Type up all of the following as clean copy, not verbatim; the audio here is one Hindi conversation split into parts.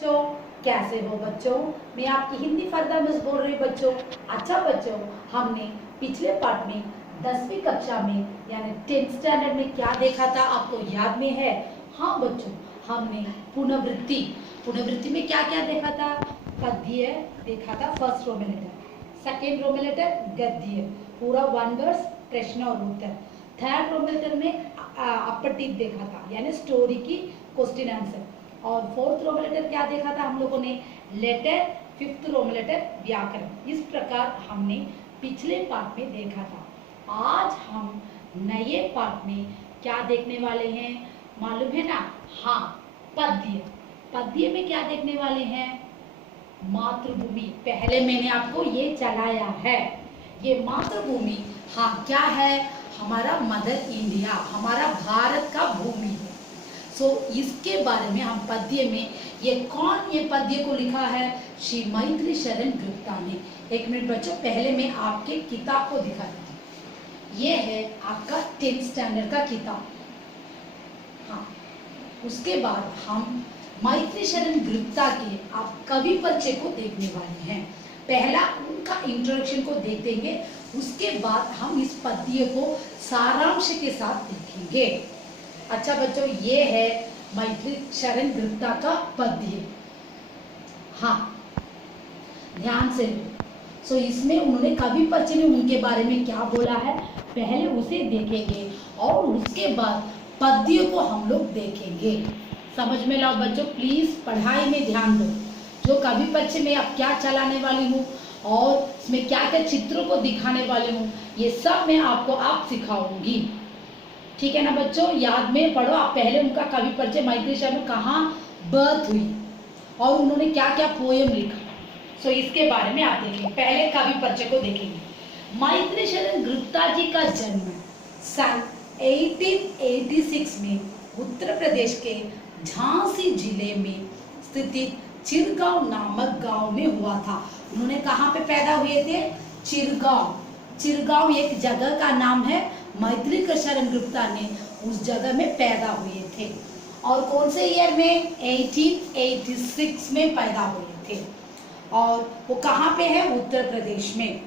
बच्चों, कैसे हो बच्चों? मैं आपकी हिंदी फरदा मिस बोल रही बच्चों। अच्छा बच्चों, हमने पिछले पार्ट में 10वीं कक्षा में यानी 10th स्टैंडर्ड में क्या देखा था, आपको याद में है? हाँ बच्चों, हमने पुनवृत्ति में क्या क्या देखा था? पद्य देखा था, फर्स्ट रो में लेटर, सेकेंड रो में लेटर गद्य, पूरा वन वर्ड्स प्रश्न और उत्तर। थर्ड रो में लेटर में अपर टिप देखा था, यानी स्टोरी की क्वेश्चन आंसर। और फोर्थ रो में लेटर क्या देखा था हम लोगों ने? लेटर। फिफ्थ रो में लेटर व्याकरण। इस प्रकार हमने पिछले पार्ट में देखा था। आज हम नए पार्ट में क्या देखने वाले हैं मालूम है ना? हाँ, पद्य। पद्य में क्या देखने वाले हैं? मातृभूमि। पहले मैंने आपको ये चलाया है। ये मातृभूमि हाँ क्या है? हमारा मदर इंडिया, हमारा भारत का भूमि है। इसके बारे में हम पद्य में ये पद्य को लिखा है? श्री मैत्री शरण गुप्ता ने। एक मिनट बच्चों, पहले मैं आपके किताब को दिखा देती हूँ। ये है आपका 10th स्टैंडर्ड का किताब। हाँ, उसके बाद हम मैत्री शरण गुप्ता के आप कवि परिचय को देखने वाले हैं। पहला उनका इंट्रोडक्शन को देख देंगे, उसके बाद हम इस पद्य को सारांश के साथ देखेंगे। अच्छा बच्चों, ये है मैत्री शरण गुप्ता का पद्य। हाँ, ध्यान से इसमें उन्होंने कवि परिचय में उनके बारे में क्या बोला है, पहले उसे देखेंगे और उसके बाद पद्य को हम लोग देखेंगे। समझ में लाओ बच्चों, प्लीज पढ़ाई में ध्यान दो। जो कवि परिचय में अब क्या चलाने वाली हूँ और इसमें क्या क्या चित्रों को दिखाने वाली हूँ, ये सब मैं आपको आप सिखाऊंगी। ठीक है ना बच्चों? याद में पढ़ो आप। पहले उनका कवि परिचय, मैत्री शरण कहाँ बर्थ हुई और उन्होंने क्या क्या पोयम लिखा, इसके बारे में आप देखेंगे। पहले कवि परिचय को देखेंगे। मैत्री शरण गुप्ता जी का जन्म सन 1886 में उत्तर प्रदेश के झांसी जिले में स्थित चिरगांव नामक गांव में हुआ था। उन्होंने कहाँ पे पैदा हुए थे? चिरगांव। चिरगांव एक जगह का नाम है। मैत्री शरण गुप्ता ने उस जगह में पैदा हुए थे। और कौन से ईयर में? 1886 में पैदा हुए थे। और वो कहाँ पे है? उत्तर प्रदेश में।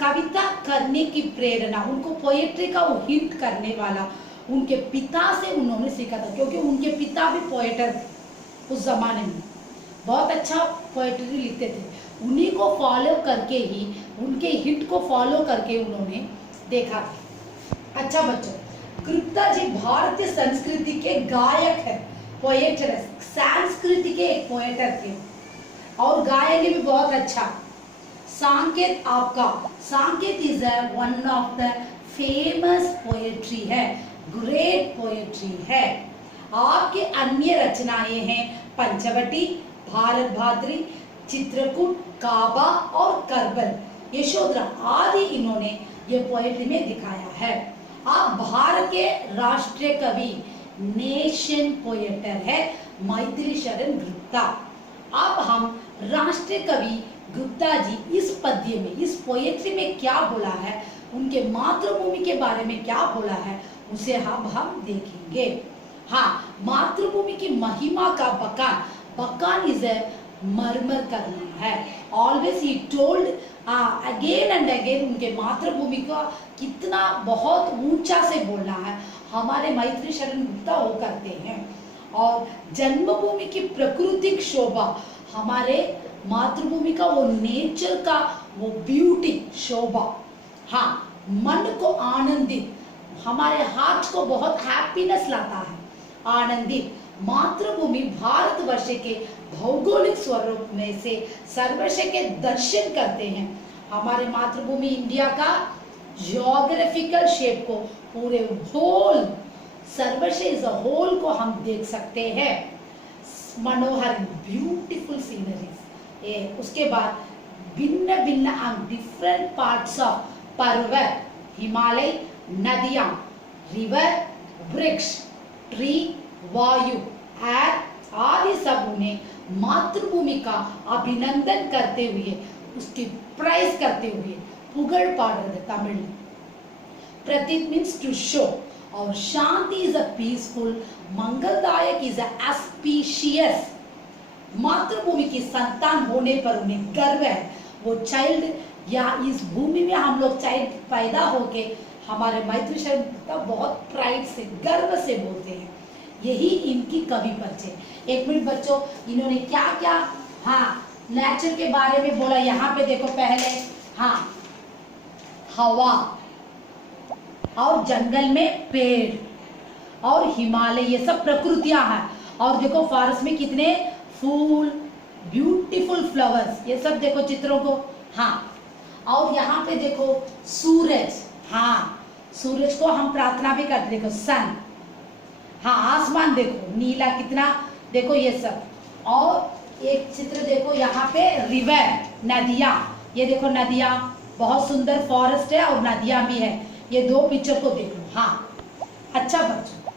कविता करने की प्रेरणा, उनको पोएट्री का वो हिंट करने वाला उनके पिता से उन्होंने सीखा था, क्योंकि उनके पिता भी पोएटर थे उस जमाने में, बहुत अच्छा पोएट्री लिखते थे। उन्हीं को फॉलो करके ही, उनके हिंट को फॉलो करके उन्होंने देखा था। अच्छा बच्चों, गुप्ता जी भारतीय संस्कृति के गायक है, पोएटर, संस्कृति के एक पोएटर थे और गायन भी बहुत अच्छा। सांकेत, आपका Saket is one of the famous poetry है, ग्रेट पोएट्री है। आपके अन्य रचनाएं हैं पंचवटी, भारत भाद्री, चित्रकूट, काबा और करबल, यशोधरा आदि इन्होंने ये पोएट्री में दिखाया है। आप भारत के राष्ट्रीय कवि, नेशन पोएटर है मैत्री शरण गुप्ता। अब हम राष्ट्रीय कवि गुप्ता जी इस पद्य में, इस पोएट्री में क्या बोला है, उनके मातृभूमि के बारे में क्या बोला है, उसे हम देखेंगे। हाँ, मातृभूमि की महिमा का बखान इज ए मरमर करना है। Always he told again and again उनके मातृभूमि का कितना बहुत ऊंचा से बोलना है। हमारे मैत्री शरण गुप्ता वो करते हैं। और जन्मभूमि की प्राकृतिक शोभा, हमारे मातृभूमि का वो नेचर का वो ब्यूटी, शोभा, हाँ, मन को आनंदित, हमारे हार्ट को बहुत हैप्पीनेस लाता है, आनंदित। मातृभूमि भारतवर्ष के भौगोलिक स्वरूप में से सर्वस्व के दर्शन करते हैं। हमारे मातृभूमि इंडिया का जियोग्राफिकल शेप को पूरे होल, सर्वस्व इज अ होल को हम देख सकते हैं। मनोहर ब्यूटीफुल सीनरीज। उसके बाद भिन्न भिन्न डिफरेंट पार्ट्स ऑफ पर्वत, हिमालय, नदियां, रिवर, वृक्ष, ट्री, वायु, एयर आदि सब उन्हें मातृभूमि का अभिनंदन करते हुए, उसकी प्राइज करते हुए पुगड़ पाड़ रहे तमिल। प्रतीत मीन्स टू शो, और शांति इज अ पीसफुल, मंगलदायक इज अ ऑस्पिशियस, मातृभूमि की संतान होने पर उन्हें गर्व है। वो चाइल्ड या इस भूमि में हम लोग चाइल्ड पैदा होके हमारे मातृशरण का बहुत प्राइड से गर्व से बोलते हैं। यही इनकी कवि परिचय। एक मिनट बच्चों, इन्होंने क्या क्या नेचर के बारे में बोला। यहाँ पे देखो पहले हवा और जंगल में पेड़ और हिमालय, ये सब प्रकृतियां हैं। और देखो फॉरेस्ट में कितने फूल, ब्यूटीफुल फ्लावर्स, ये सब देखो चित्रों को। और यहाँ पे देखो सूरज, सूरज को हम प्रार्थना भी करते, देखो सन। आसमान देखो नीला कितना, देखो ये सब। और एक चित्र देखो यहाँ पे रिवर, नदियाँ, ये देखो नदियाँ, बहुत सुंदर फॉरेस्ट है और नदियाँ भी है। ये दो पिक्चर को देख लो। अच्छा बच्चों,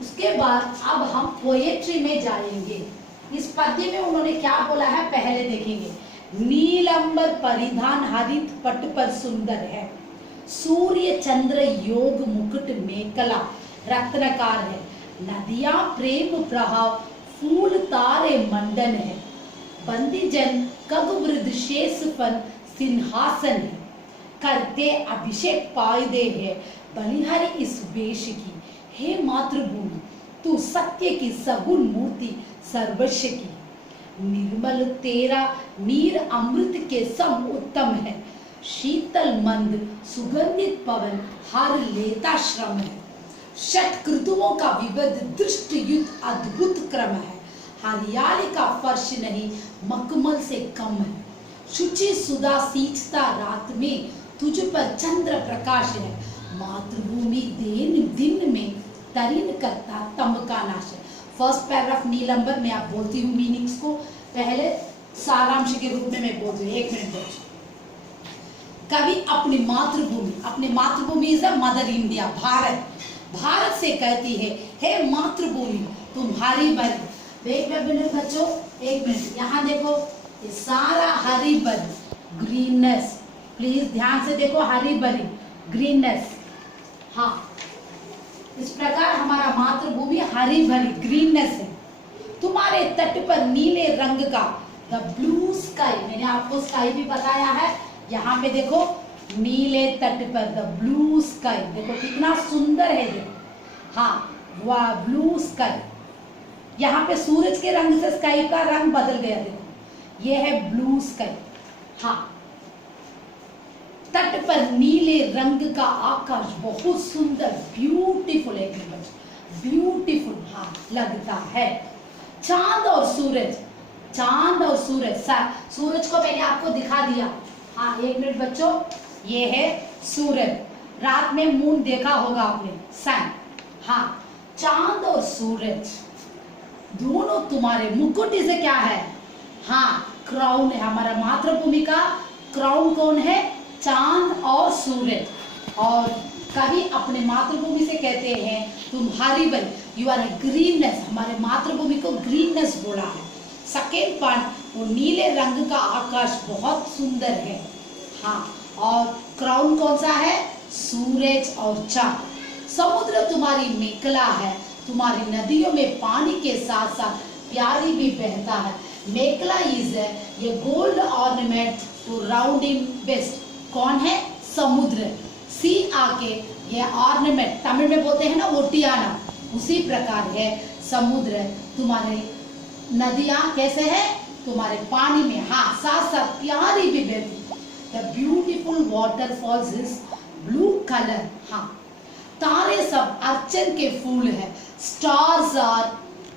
उसके बाद अब हम पोएट्री में जाएंगे। इस पद्य में उन्होंने क्या बोला है पहले देखेंगे। नीलंबर परिधान हरित पट पर सुंदर है, सूर्य चंद्र योग मुकुट मेखला रत्नकार है, नदियां प्रेम प्रभाव फूल तारे मंडन है, बंदी जन कगवृद शेष फन सिंहासन है, करते अभिषेक पायदे है बलिहारी इस वेश की, हे मातृभूमि तू सत्य की सगुण मूर्ति सर्वस्व की, निर्मल तेरा नीर अमृत के सम उत्तम है, शीतल मंद सुगंधित पवन हर लेता श्रम है, षट ऋतुओं का विविध दृष्ट युद्ध अद्भुत क्रम है, हरियाली का फर्श नहीं मखमल से कम है, शुचि सुधा सींचता रात में तुझ पर चंद्र प्रकाश है, मातृभूमि दिन में तरीन करता तम का नाश है। फर्स्ट पैराग्राफ नीलंबर में आप बोलती हूँ मीनिंग्स को, पहले सारांश के रूप में मैं बोलती हूँ। 1 मिनट बच्चों, कवि अपनी मातृभूमि is a mother India, Bharat से कहती है, हे मातृभूमि तुम्हारी भरी। एक मिनट बच्चों, 1 मिनट, यहाँ देखो ये सारा हरी भरी ग्रीननेस, प्लीज ध्यान से देखो, हरी भरी ग्रीननेस। इस प्रकार हमारा मातृभूमि हरी भरी ग्रीननेस है। तुम्हारे तट पर नीले रंग का द ब्लू स्काई, मैंने आपको स्काई भी बताया है। यहाँ पे देखो नीले तट पर द ब्लू स्काई, देखो कितना सुंदर है, देखो वाह ब्लू स्काई। यहाँ पे सूरज के रंग से स्काई का रंग बदल गया, देखो ये है ब्लू स्काई। तट पर नीले रंग का आकाश बहुत सुंदर ब्यूटीफुल है, ब्यूटीफुल लगता है। चांद और सूरज, सूरज को मैंने आपको दिखा दिया। 1 मिनट बच्चों, ये है सूरज, रात में मून देखा होगा आपने, सन। चांद और सूरज दोनों तुम्हारे मुकुट से क्या है, क्राउन है। हमारा मातृभूमि का क्राउन कौन है, चांद और सूरज। और कवि अपने मातृभूमि से कहते हैं तुम हरी भरी, यू आर ए ग्रीननेस, हमारे मातृभूमि को ग्रीननेस बोला है। सेकेंड पॉइंट, वो नीले रंग का आकाश बहुत सुंदर है। और क्राउन कौन सा है, सूरज और चांद। समुद्र तुम्हारी मेखला है, तुम्हारी नदियों में पानी के साथ साथ प्यारी भी बहता है। मेखला इज ये gold ornament to round in waist, कौन है, समुद्र। सी आके ये ऑर्नामेंट, तमिल में बोलते हैं ना ओटियाना, उसी प्रकार है समुद्र। तुम्हारे नदियां कैसे है, तुम्हारे पानी में साथ साथ प्यारी भी बहती। The beautiful waterfalls is blue colour. तारे सब अर्चन के फूल है। स्टार्स आर,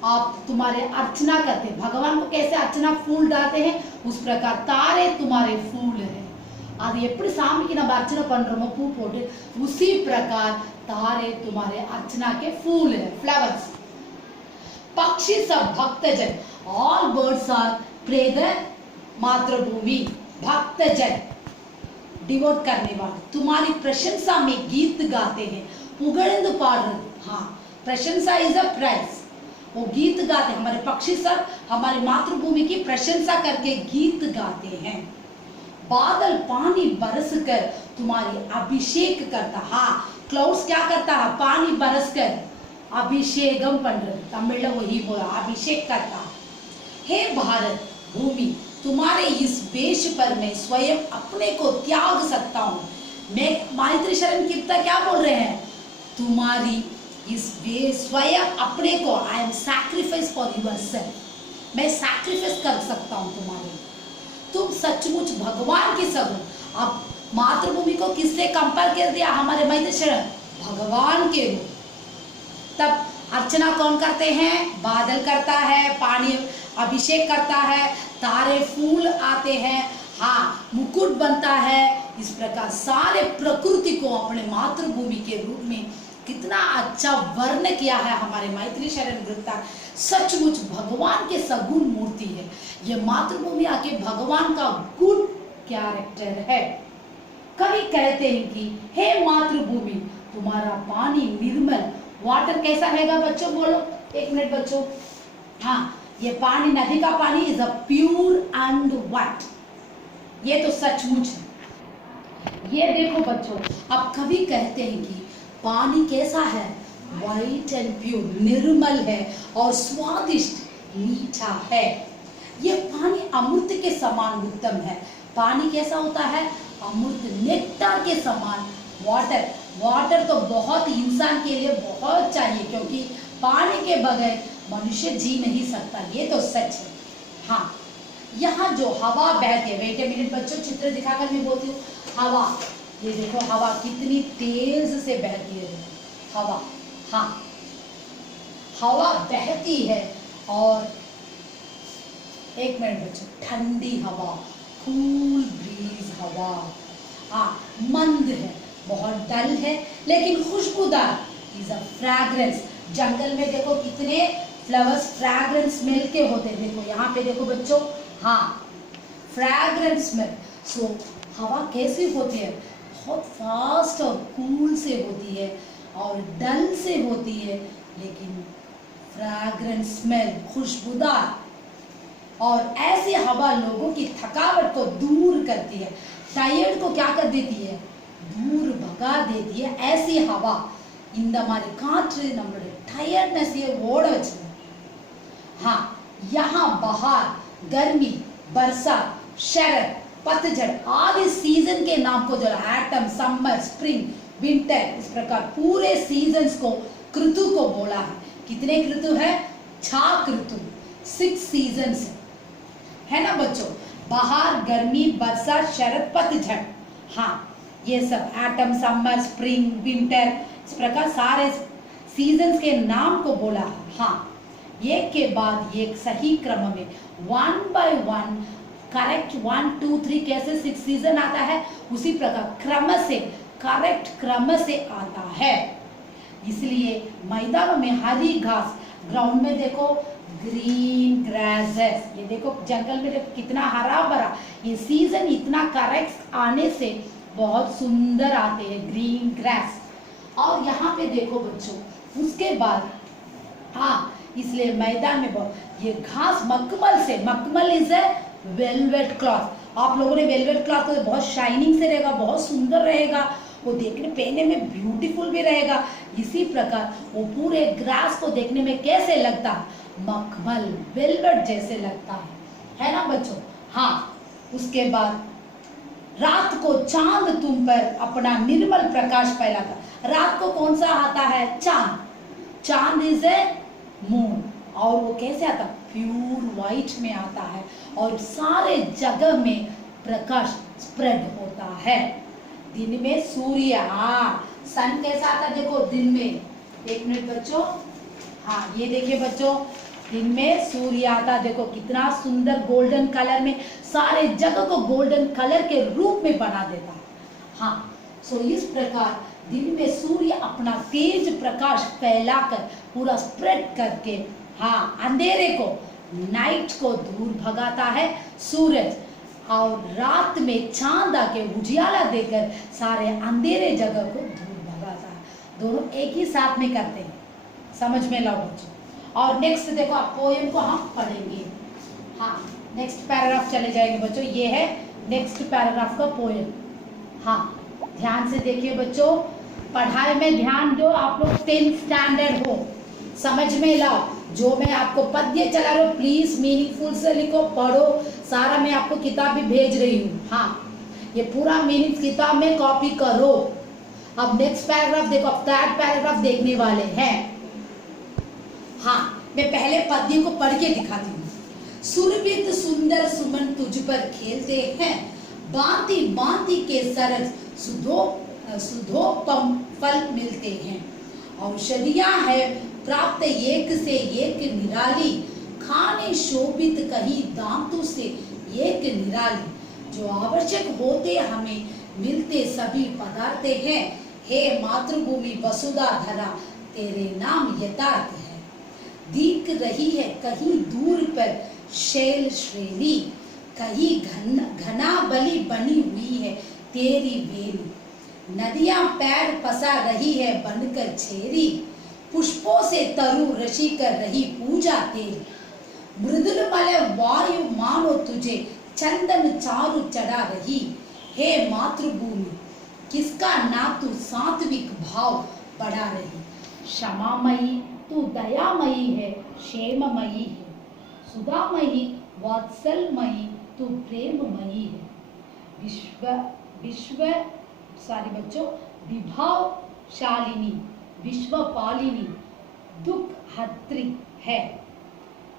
आप तुम्हारे अर्चना करते हैं, भगवान को कैसे अर्चना फूल डालते हैं उस प्रकार तारे तुम्हारे फूल है। அது எப்படி சாமிக்கு நம்ம अर्चना பண்றோமோ பூ போட்டு, उसी प्रकार तारे तुम्हारे अर्चना के फूल है, फ्लावर्स। पक्षी सब भक्तजन, all birds are pray the मातृभूमि। भक्तजन डिवोट करने वाले तुम्हारी प्रशंसा में गीत गाते हैं, पुगड़ंद पाड़। प्रशंसा इज अ प्राइज, वो गीत गाते हैं। हमारे पक्षी सब हमारी मातृभूमि की प्रशंसा करके गीत गाते हैं। बादल पानी बरसकर तुम्हारी अभिषेक करता। क्लाउड्स क्या करता है, पानी बरसकर अभिषेकम पंड, तमिल वही बोला, अभिषेक करता। हे भारत भूमि, तुम्हारे इस वेश पर मैं स्वयं अपने को त्याग सकता हूँ। मैं माइत्री शरण कीर्तन क्या बोल रहे हैं, तुम्हारी इस वेश स्वयं अपने को, I am sacrifice for your self, मैं सैक्रिफाइस कर सकता हूँ तुम्हारे। तुम सचमुच भगवान की सब हो। अब मातृभूमि को किससे कंपेयर कर दिया, हमारे मैत्री शरण भगवान के रूप। तब अर्चना कौन करते हैं, बादल करता है, पानी अभिषेक करता है, तारे फूल आते हैं, हाँ मुकुट बनता है। इस प्रकार सारे प्रकृति को अपने मातृभूमि के रूप में कितना अच्छा वर्ण किया है हमारे मैत्री शरण वृत्ता। सचमुच भगवान के सगुण मूर्ति है ये मातृभूमि, आके भगवान का गुड कैरेक्टर है। कवि कहते हैं कि हे मातृभूमि, तुम्हारा पानी निर्मल, वाटर कैसा रहेगा बच्चों, बोलो एक मिनट बच्चों। हाँ, ये पानी, नदी का पानी is a pure and white, ये तो सचमुच है। ये देखो बच्चों, अब कवि कहते हैं कि पानी कैसा है, वाइट एंड प्योर, निर्मल है और स्वादिष्ट मीठा है। ये पानी अमृत के समान उत्तम है। पानी कैसा होता है, अमृत, नेक्टर के समान। वाटर तो बहुत इंसान के लिए बहुत चाहिए, क्योंकि पानी के बगैर मनुष्य जी नहीं सकता, ये तो सच है। हाँ, यहाँ जो हवा बहती है, वेट ए मिनट बच्चों, चित्र दिखाकर मैं बोलती हूँ। हवा, ये देखो हवा कितनी तेज से बहती है, हवा, हाँ हवा बहती है। और एक मिनट बच्चों, ठंडी हवा, कूल ब्रीज हवा, हाँ मंद है, बहुत डल है लेकिन खुशबूदार, इज अ फ्रैग्रेंस। जंगल में देखो कितने फ्लावर्स फ्रैग्रेंस स्मेल के होते हैं, देखो यहाँ पे देखो बच्चों, हाँ फ्रैग्रेंस स्मेल। सो हवा कैसी होती है, बहुत फास्ट और कूल से होती है और डल से होती है, लेकिन फ्रैग्रेंस स्मेल, खुशबूदार। और ऐसी हवा लोगों की थकावट को दूर करती है, टायर्ड को क्या कर देती है, दूर भगा देती है। ऐसी हवा இந்த மாதிரி காற்று நம்மளுடைய டயர்ட்னஸையே ஓட வச்சிடும்। हाँ, यहाँ बहार, गर्मी, बरसात, शरद, पतझड़ आदि सीजन के नाम को जो एटम, समर, स्प्रिंग, विंटर, इस प्रकार पूरे सीजन्स को, ऋतु को बोला है। कितने ऋतु है, 6 ऋतु, 6 सीजन्स है ना बच्चों। बहार, गर्मी, बरसात, शरद, पतझड़, हाँ ये सब एटम, समर, स्प्रिंग, विंटर, इस प्रकार सारे सीजन्स के नाम को बोला है। हाँ, एक के बाद एक सही क्रम में 1 by 1 करेक्ट 1 2 3 कैसे 6 सीजन आता है, उसी प्रकार क्रम से, करेक्ट क्रम से आता है। इसलिए मैदानों में हरी घास, ग्राउंड में देखो ग्रीन ग्रासेस, ये देखो जंगल में देखो कितना हरा भरा, ये सीजन इतना करेक्ट आने से बहुत सुंदर आते हैं ग्रीन ग्रास। और यहाँ पे देखो बच्चों, उसके बाद हाँ, इसलिए मैदान में बहुत ये घास मखमल से, मखमल इज ए वेलवेट क्लॉथ। आप लोगों ने वेलवेट क्लॉथ तो बहुत शाइनिंग से रहेगा, बहुत सुंदर रहेगा, वो देखने पहनने में ब्यूटीफुल भी रहेगा। इसी प्रकार वो पूरे ग्रास को देखने में कैसे लगता है, मखमल, वेलवेट जैसे लगता है ना बच्चों। हाँ, उसके बाद रात को चांद तुम पर अपना निर्मल प्रकाश फैलाता। रात को कौन सा आता है, चांद, चांद इज ए मून, और वो कैसे आता, प्योर वाइट में आता है और सारे जगह में प्रकाश स्प्रेड होता है। दिन में सूर्य, हाँ सन कैसा आता है, देखो दिन में, एक मिनट बच्चों, हाँ ये देखिए बच्चों, दिन में सूर्य आता, देखो कितना सुंदर गोल्डन कलर में, सारे जगह को गोल्डन कलर के रूप में बना देता है। हाँ, सो इस प्रकार दिन में सूर्य अपना तेज प्रकाश फैलाकर पूरा स्प्रेड करके, हाँ अंधेरे को, नाइट को दूर भगाता है सूरज, और रात में चांद आके उजियाला देकर सारे अंधेरे जगह को दूर भगाता है। दोनों एक ही साथ में करते हैं, समझ में लाओ बच्चों। और नेक्स्ट देखो, आप पोएम को हम पढ़ेंगे। हाँ, नेक्स्ट पैराग्राफ चले जाएंगे बच्चों, ये है नेक्स्ट पैराग्राफ का पोएम। हाँ, ध्यान से देखिए बच्चों, पढ़ाई में ध्यान दो, आप लोग 10th स्टैंडर्ड हो, समझ में लाओ, जो मैं आपको पद्य चला रही हूँ प्लीज मीनिंगफुल से लिखो, पढ़ो। सारा मैं आपको किताब भी भेज रही हूँ। हाँ, ये पूरा मीनिंग किताब में कॉपी करो। अब नेक्स्ट पैराग्राफ देखो, अब थर्ड पैराग्राफ देखने वाले हैं। हाँ, मैं पहले पद्य को पढ़ के दिखाती हूँ। सुरभित सुंदर सुमन तुझ पर खेलते हैं, भांति भांति के सरस सुधोपम फल मिलते हैं। औषधियां है प्राप्त एक से एक निराली, खाने शोभित कहीं दांतों से एक निराली। जो आवश्यक होते हमें मिलते सभी पदार्थ हैं, हे मातृभूमि वसुधा धरा तेरे नाम यथार्थ है। दिख रही है कहीं दूर पर शैल श्रेणी, कहीं घना बली बनी हुई है तेरी बेली। नदियां पैर पसार रही है बनकर छेरी, पुष्पों से तरु रशी कर रही पूजा तेरी। मृदुलमय वायु मानो तुझे चंदन चारु चढ़ा रही, हे मातृभूमि किसका ना तू सात्विक भाव बढ़ा रही। क्षमामयी तू दयामयी है, क्षेममयी है, सुधामयी वात्सलमयी तू प्रेममयी है। विभावशालिनी विश्वपालिनी दुख हत्री है।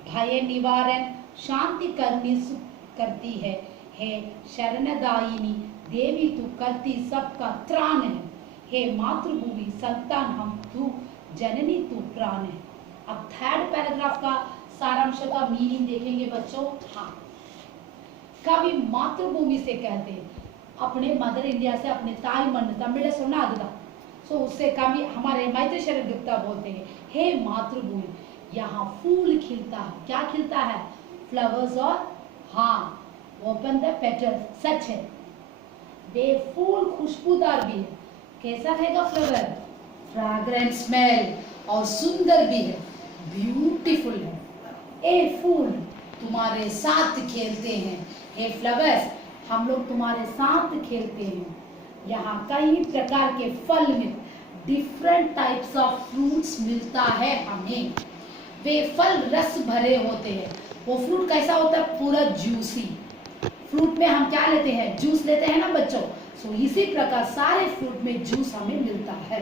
भय निवारण शांति करनी सुख करती है, हे शरणदायिनी देवी तू करती सबका त्राण है। हे मातृभूमि संतान हम तू जननी तू प्राण है। अब थर्ड पैराग्राफ का सारांश का मीनिंग देखेंगे बच्चों। हाँ, कवि मातृभूमि से कहते हैं, अपने मदर इंडिया से, अपने ताई मन तमिल सुना था, सो उससे कवि हमारे मैत्री शरण गुप्ता बोलते हैं, हे मातृभूमि यहाँ फूल खिलता है। क्या खिलता है? फ्लावर्स। और हाँ, ओपन द पेटल्स, सच है, वे फूल खुशबूदार भी है। कैसा रहेगा फ्लावर? फ्रैग्रेंट स्मेल, और सुंदर भी है, ब्यूटीफुल है। ए फूल तुम्हारे साथ खेलते हैं, हे फ्लावर्स हम लोग तुम्हारे साथ खेलते हैं। यहाँ कई प्रकार के फल में डिफरेंट टाइप्स ऑफ फ्रूट्स मिलता है हमें। वे फल रस भरे होते हैं। वो फ्रूट कैसा होता है? पूरा जूसी। फ्रूट में हम क्या लेते हैं? जूस लेते हैं ना बच्चों। सो इसी प्रकार सारे फ्रूट में जूस हमें मिलता है।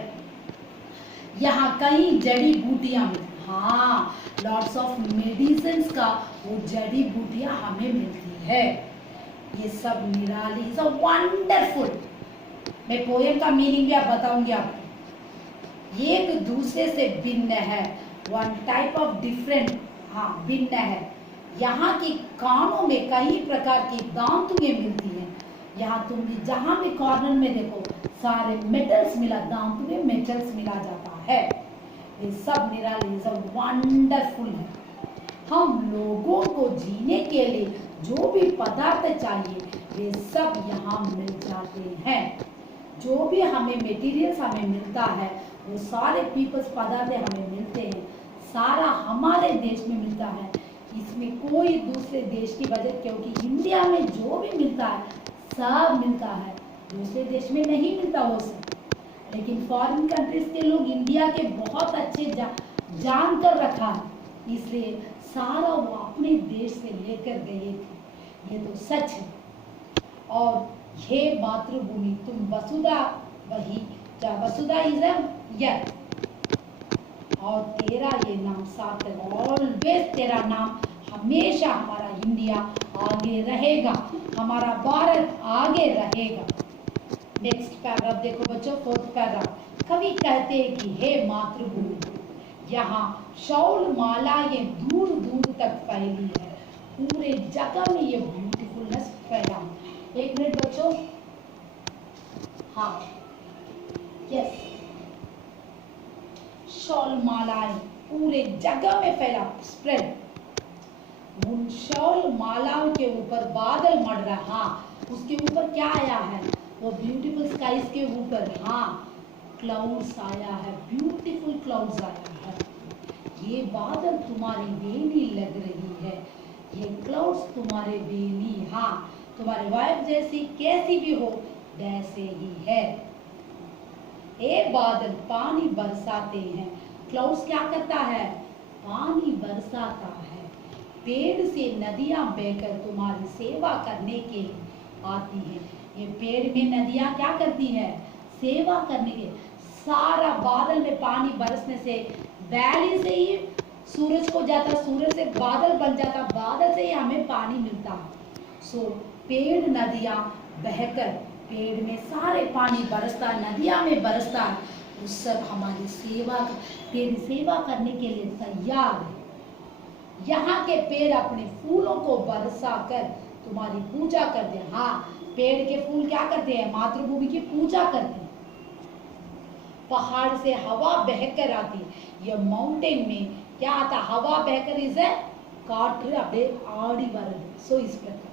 यहाँ कई जड़ी बूटियां मिलती, हाँ, लॉट्स ऑफ मेडिसिन्स का वो जड़ी बूटियां हमें मिलती है। ये सब निराली, सब वंडरफुल। मैं पोएम का मीनिंग भी आप बताऊंगी आपको। एक दूसरे से भिन्न है, वन टाइप ऑफ डिफरेंट, हाँ भिन्न है। यहाँ की कानों में कई प्रकार की दांतुएं मिलती हैं। यहाँ तुम भी जहाँ भी कॉर्नर में देखो सारे मेटल्स मिला, दांतुएं मेटल्स मिला जाता है। ये सब निराली, सब वंडरफुल है। हम लोगों को जीने के लिए जो भी पदार्थ चाहिए वे सब यहाँ मिल जाते हैं। जो भी हमें मटेरियल्स हमें मिलता है वो सारे पीपल्स पदार्थ हमें मिलते हैं, सारा हमारे देश में मिलता है। इसमें कोई दूसरे देश की वजह, क्योंकि इंडिया में जो भी मिलता है सब मिलता है, दूसरे देश में नहीं मिलता वो सब। लेकिन फॉरेन कंट्रीज के लोग इंडिया के बहुत अच्छे जान कर रखा है, इसलिए सारा वो अपने देश से लेकर गए थे। ये तो सच है। और ये मातृभूमि तुम वसुधा, वही वसुधा इज यत, और तेरा ये नाम साथ है, ऑलवेज तेरा नाम हमेशा हमारा इंडिया आगे रहेगा, हमारा भारत आगे रहेगा। नेक्स्ट पैराग्राफ देखो बच्चों, फोर्थ पैराग्राफ। कवि कहते हैं कि हे मातृभूमि यहाँ शौल माला ये दूर दूर तक फैली है, पूरे जगह में ये ब्यूटीफुलनेस फैला। एक मिनट बच्चों, हाँ यस, शौल मालाएं पूरे जगह में फैला, स्प्रेड। उन शौल मालाओं के ऊपर बादल मड़ रहा, हाँ उसके ऊपर क्या आया है? वो ब्यूटीफुल स्काइज के ऊपर, हाँ क्लाउड्स आया है, ब्यूटीफुल क्लाउड्स आया है। ये बादल तुम्हारी बेली लग रही है, ये क्लाउड्स तुम्हारे बेली, हाँ तुम्हारे वाइफ जैसी कैसी भी हो वैसे ही है। ये बादल पानी बरसाते हैं, क्लाउड्स क्या करता है? पानी बरसाता है। पेड़ से नदियां बहकर तुम्हारी सेवा करने के लिए आती है। ये पेड़ में नदियां क्या करती है? सेवा करने के। सारा बादल में पानी बरसने से वैली से ही सूरज को जाता, सूरज से बादल बन जाता, बादल से ही हमें पानी मिलता। सो पेड़ नदियां बहकर पेड़ में सारे पानी बरसता, नदियां में बरसता, वो सब हमारी सेवा, तेरी सेवा करने के लिए तैयार है। यहाँ के पेड़ अपने फूलों को बरसा कर तुम्हारी पूजा करते हैं। हाँ, पेड़ के फूल क्या करते हैं? मातृभूमि की पूजा करते हैं। पहाड़ से हवा बहकर आती है। ये माउंटेन में क्या आता? हवा बहकर इसे काट अपने आड़ी वर सो इस प्रकार।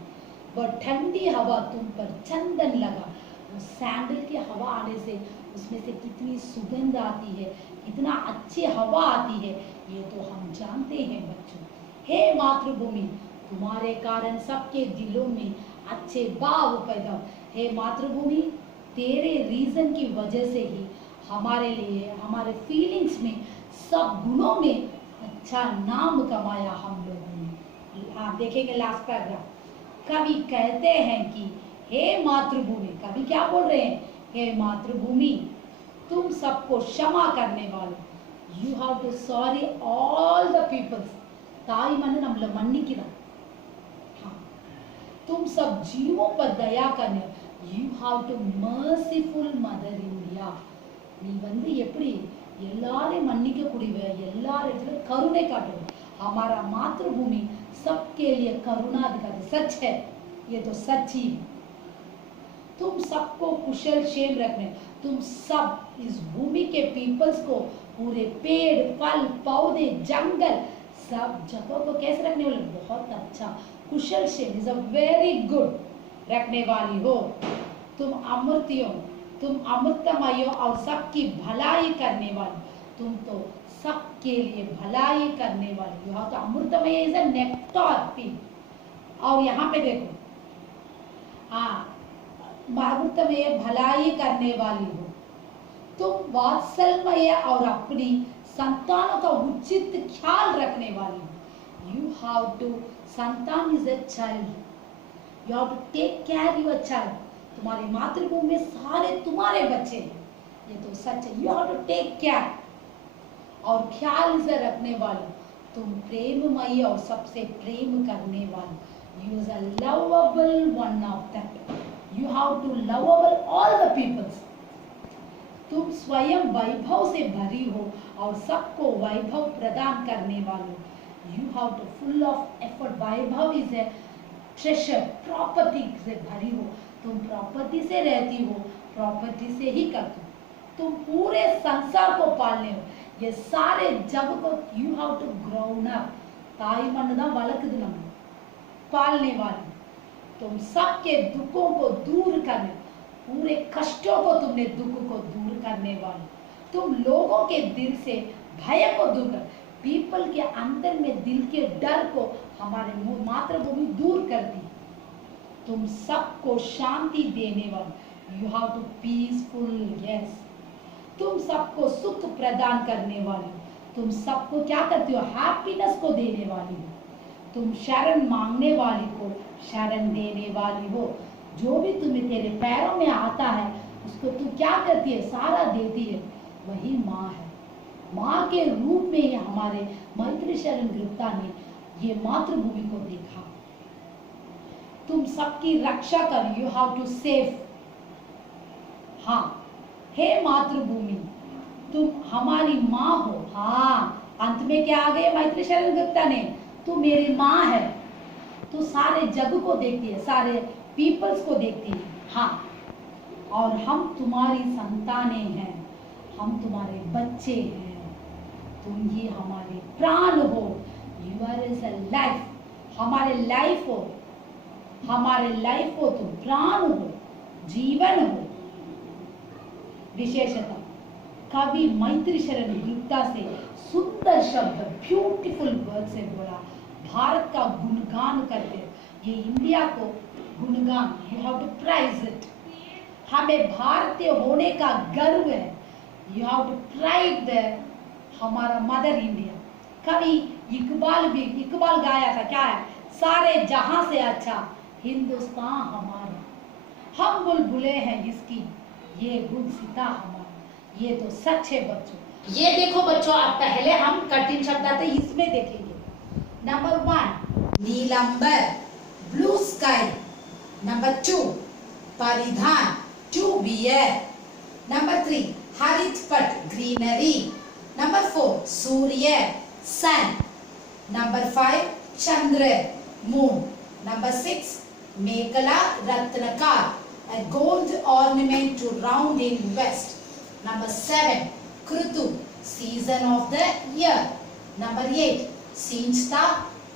वह ठंडी हवा तुम पर चंदन लगा। वो सैंडल की हवा आने से उसमें से कितनी सुगंध आती है, कितना अच्छी हवा आती है, ये तो हम जानते हैं बच्चों। हे मातृभूमि, तुम्हारे कारण सबके दिलों में अच्छे भाव पैदा। हे मातृभूमि, तेरे रीजन की वजह से ही हमारे लिए, हमारे फीलिंग्स में, सब गुणों में अच्छा नाम कमाया हम लोगों ने। आप देखेंगे लास्ट पैराग्राफ। कवि कहते हैं कि हे मातृभूमि, कवि क्या बोल रहे हैं? हे मातृभूमि, तुम सबको क्षमा करने वाले। You have to sorry all the peoples. ताई मन நம்மள மன்னிக்கிறார்। हाँ, तुम सब जीवों पर दया करने। You have to merciful mother India. நீ வந்து எப்படி எல்லாரையும் மன்னிக்க கூடியவ, எல்லாரும் கருணை காட்டுவ। हमारा मातृभूमि सबके लिए करुणा दिखाती। सच है, ये तो सच ही। तुम सबको कुशल क्षेम रखने। तुम सब इस भूमि के पीपल्स को, पूरे पेड़, फल, पौधे, जंगल, सब जगह को कैसे रखने वाले? बहुत अच्छा, कुशल क्षेम इज अ वेरी गुड रखने वाली हो। तुम अमृतियों, तुम अमृतमय और सबकी भलाई करने वाली। तुम तो सबके लिए भलाई करने वाली। यहाँ तो अमृतमय इज अ नेक्टर पी। और यहाँ पे देखो, हाँ, अमृतमय भलाई करने वाली हो। तुम वात्सल्यमय और अपनी संतानों का उचित ख्याल रखने वाली हो। यू हैव टू, संतान is a child, you have to take care your child. तुम्हारी मातृभूमि में सारे तुम्हारे बच्चे हैं, ये तो सच है। You have to take care और ख्याल से रखने वाले। तुम प्रेममयी और सबसे प्रेम करने वाले। You is a lovable one of that. You have to lovable all the peoples. तुम स्वयं वैभव से भरी हो और सबको वैभव प्रदान करने वाले। You have to full of effort. वैभव इज ए ट्रेजर, प्रॉपर्टी से भरी हो। तुम प्रॉपर्टी से रहती हो, प्रॉपर्टी से ही करती हो। तुम पूरे संसार को पालने हो, ये सारे जग को। You have to grown up. ताई मन दा वलकुदु नम्म पालने वाली। तुम सबके दुखों को दूर करने, पूरे कष्टों को तुमने दुख को दूर करने वाली। तुम लोगों के दिल से भय को दूर कर, पीपल के अंदर में दिल के डर को हमारे मातृभूमि दूर करती। तुम सबको शांति देने वाली। You have to peaceful, yes. तुम सबको सुख प्रदान करने वाली। तुम सबको क्या करती हो? हैप्पीनेस को देने वाली हो। तुम शरण मांगने वाली को शरण देने वाली हो। जो भी तुम्हें तेरे पैरों में आता है उसको तू क्या करती है? सारा देती है। वही माँ है। माँ के रूप में ही हमारे मैत्री शरण गुप्ता ने ये मातृभूमि को देखा। तुम सबकी रक्षा कर। You have to save. हाँ, हे मातृभूमि, तुम हमारी माँ हो। हाँ, अंत में क्या आ गए मैत्री शरण गुप्ता ने? तू मेरी माँ है। तू सारे जग को देखती है, सारे पीपल्स को देखती है। हाँ, और हम तुम्हारी संतानें हैं, हम तुम्हारे बच्चे हैं। तुम ही हमारे प्राण हो। You are is a life. हमारे लाइफ हो, हमारे लाइफ हो, तुम प्राण हो, जीवन हो। विशेषता कवि मैत्री शरण गुप्ता से सुंदर शब्द, ब्यूटीफुल वर्ड से बोला। भारत का गुणगान करते हैं। ये इंडिया को गुणगान, you have to praise it. हमें भारतीय होने का गर्व है। You have to pride the हमारा मदर इंडिया। कवि इकबाल गाया था, क्या है, सारे जहां से अच्छा हिंदुस्तान हमारा, हम बुलबुलें हैं इसकी ये गुलसिता हमारा। ये तो सच है बच्चों। ये देखो बच्चों, आप पहले हम कठिन शब्द आते इसमें देखेंगे। नंबर 1 नीलंबर, ब्लू स्काई। नंबर 2 परिधान, टू वियर। नंबर 3 हरित पट, ग्रीनरी। नंबर 4 सूर्य, सन। नंबर 5 चंद्र, मून। नंबर 6 मेखला, रत्नकार, a gold ornament to round in west. Number 7 Krutu, season of the year. Number 8 Sinchta,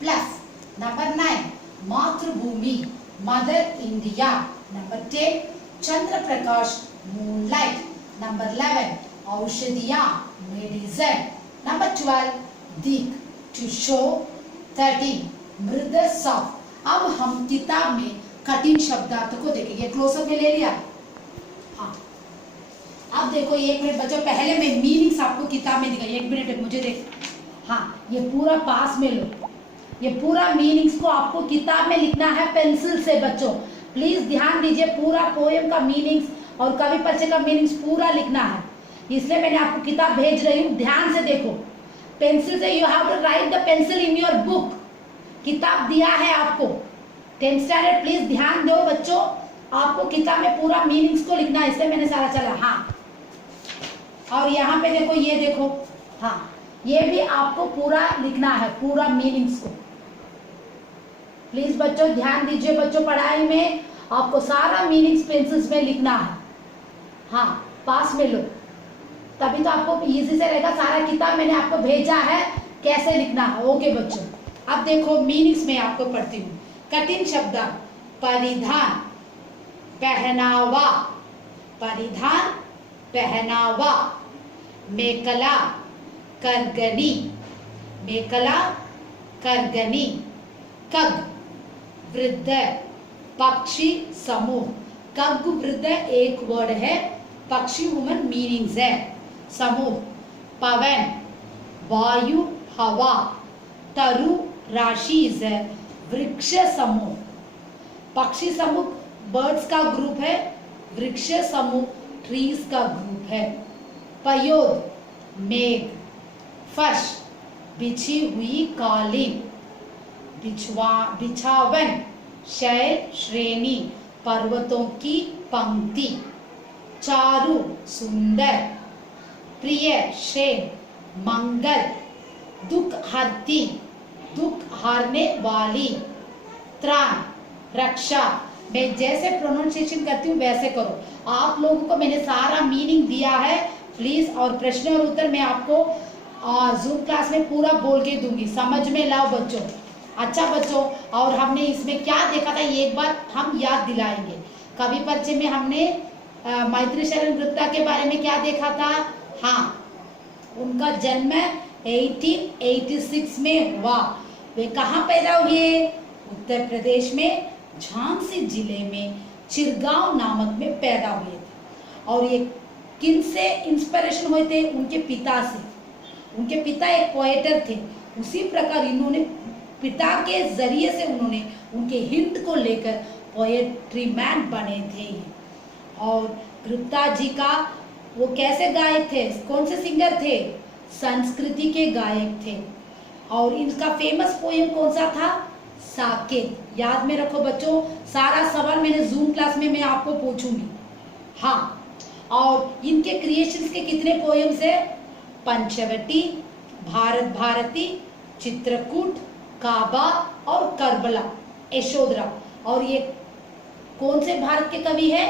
bluff. Number 9 Mathrubhumi, Mother India. Number 10 Chandra Prakash, moonlight. Number 11 Aushadhiya, medicine. Number 12 Dik, to show. 13 Mrida, soft. अब हम किताब में कठिन शब्दार्थ को देखेंगे। क्लोजअप में ले लिया। हाँ, अब देखो, एक मिनट बच्चों, पहले मैं मीनिंग्स आपको किताब में दिखाई। 1 मिनट मुझे देख। हाँ, ये पूरा पास में लो। ये पूरा मीनिंग्स को आपको किताब में लिखना है पेंसिल से बच्चों। प्लीज ध्यान दीजिए, पूरा पोएम का मीनिंग्स और कवि परिचय का मीनिंग्स पूरा लिखना है, इसलिए मैंने आपको किताब भेज रही हूँ। ध्यान से देखो, पेंसिल से you have to write the pencil in your book. किताब दिया है आपको 10th स्टैंडर्ड। प्लीज ध्यान दो बच्चों, आपको किताब में पूरा मीनिंग्स को लिखना है, इसलिए मैंने सारा चला। हाँ, और यहाँ पे देखो, ये देखो, हाँ, ये भी आपको पूरा लिखना है, पूरा मीनिंग्स को। प्लीज बच्चों ध्यान दीजिए बच्चों, पढ़ाई में आपको सारा मीनिंग्स पेंसिल्स में लिखना है। हाँ, पास में लो, तभी तो आपको इजी से रहेगा। सारा किताब मैंने आपको भेजा है कैसे लिखना है। ओके बच्चों, अब देखो मीनिंग्स में आपको पढ़ती हूँ। कठिन शब्द, परिधान, पहनावा, परिधान, पहनावा। मेखला, करगनी, मेखला, करगनी। कग, वृद्ध, पक्षी समूह। कग वृद्ध एक वर्ड है, पक्षी वुमन मीनिंग्स है। समूह, पवन, वायु, हवा। तरु, राशीज है। वृक्ष समूह, पक्षी समूह बर्ड्स का ग्रुप है, वृक्ष समूह ट्रीज का ग्रुप है। पयोद, मेघ। फर्श, बिछी हुई कालीन। बिछावन, शैल, श्रेणी, पर्वतों की पंक्ति। चारु, सुंदर। प्रिय, शेम, मंगल। दुख हरती, दुख हारने वाली। त्राण, रक्षा। मैं जैसे प्रोनाउंसिएशन करती हूँ वैसे करो। आप लोगों को मैंने सारा मीनिंग दिया है प्लीज, और प्रश्न और उत्तर मैं आपको जूम क्लास में पूरा बोल के दूंगी, समझ में लाओ बच्चों। अच्छा बच्चों, और हमने इसमें क्या देखा था ये एक बार हम याद दिलाएंगे। कवि परिचय में हमने मैत्री शरण गुप्ता के बारे में क्या देखा था। हाँ, उनका जन्म 1886 में हुआ। वे कहाँ पैदा हुए? उत्तर प्रदेश में झांसी जिले में चिरगांव नामक में पैदा हुए थे। और ये किन से इंस्पिरेशन हुए थे? उनके पिता से। उनके पिता एक पोएटर थे, उसी प्रकार इन्होंने पिता के जरिए से उन्होंने उनके हिंद को लेकर पोएट्री मैन बने थे। और गुप्ता जी का वो कैसे गायक थे, कौन से सिंगर थे? संस्कृति के गायक थे। और इनका फेमस पोएम कौन सा था? साकेत। याद में रखो बच्चों, सारा सवाल मैंने जूम क्लास में मैं आपको पूछूंगी। हाँ, और इनके क्रिएशंस के कितने पोएम्स है? पंचवटी, भारत भारती, चित्रकूट, काबा और करबला, यशोधरा। और ये कौन से भारत के कवि है?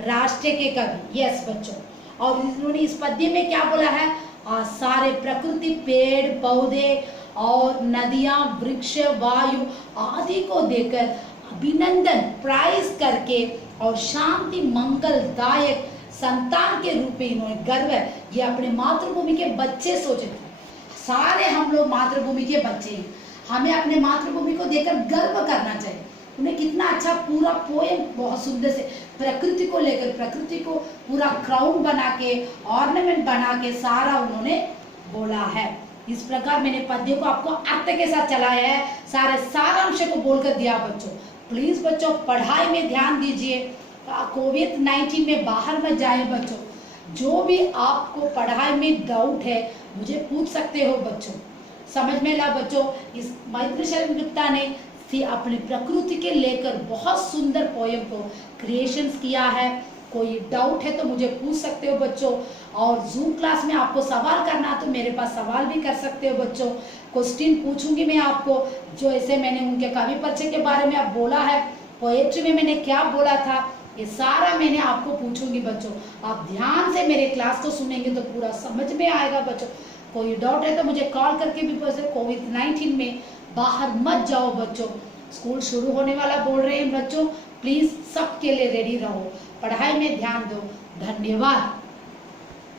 राष्ट्र के कवि। यस बच्चों। और इन्होंने इस पद्य में क्या बोला है? सारे प्रकृति, पेड़ पौधे और नदियां, वृक्ष, वायु आदि को देकर अभिनंदन प्राइज करके और शांति मंगलदायक संतान के रूप में इन्होंने गर्व, ये अपने मातृभूमि के बच्चे सोचे थे। सारे हम लोग मातृभूमि के बच्चे हैं, हमें अपने मातृभूमि को देखकर गर्व करना चाहिए। उन्हें कितना अच्छा पूरा पोएम बहुत सुंदर से प्रकृति को लेकर, प्रकृति को पूरा क्राउन बना के, ऑर्नामेंट बना के सारा उन्होंने बोला है। इस प्रकार मैंने पद्य को आपको अर्थ के साथ चलाया है, सारे सारांश को बोलकर दिया बच्चों। प्लीज बच्चों पढ़ाई में ध्यान दीजिए, कोविड-19 में बाहर मत जाए बच्चों। जो भी आपको पढ़ाई में डाउट है मुझे पूछ सकते हो बच्चों। समझ में ला बच्चों। इस मैत्री शरण गुप्ता ने अपनी प्रकृति के लेकर बहुत सुंदर पोयम को क्रिएशंस किया है। कोई डाउट है तो मुझे पूछ सकते हो बच्चों। और जूम क्लास में आपको सवाल करना तो मेरे पास सवाल भी कर सकते हो बच्चों। क्वेश्चन पूछूंगी मैं आपको, जो ऐसे मैंने उनके कवि परिचय के बारे में अब बोला है, पोएट्री में मैंने क्या बोला था, ये सारा मैंने आपको पूछूंगी बच्चों। आप ध्यान से मेरे क्लास को सुनेंगे तो पूरा समझ में आएगा बच्चों। कोई डाउट है तो मुझे कॉल करके भी पूछ। कोविड-19 में बाहर मत जाओ बच्चों, स्कूल शुरू होने वाला बोल रहे हैं बच्चों। प्लीज सबके लिए रेडी रहो, पढ़ाई में ध्यान दो। धन्यवाद।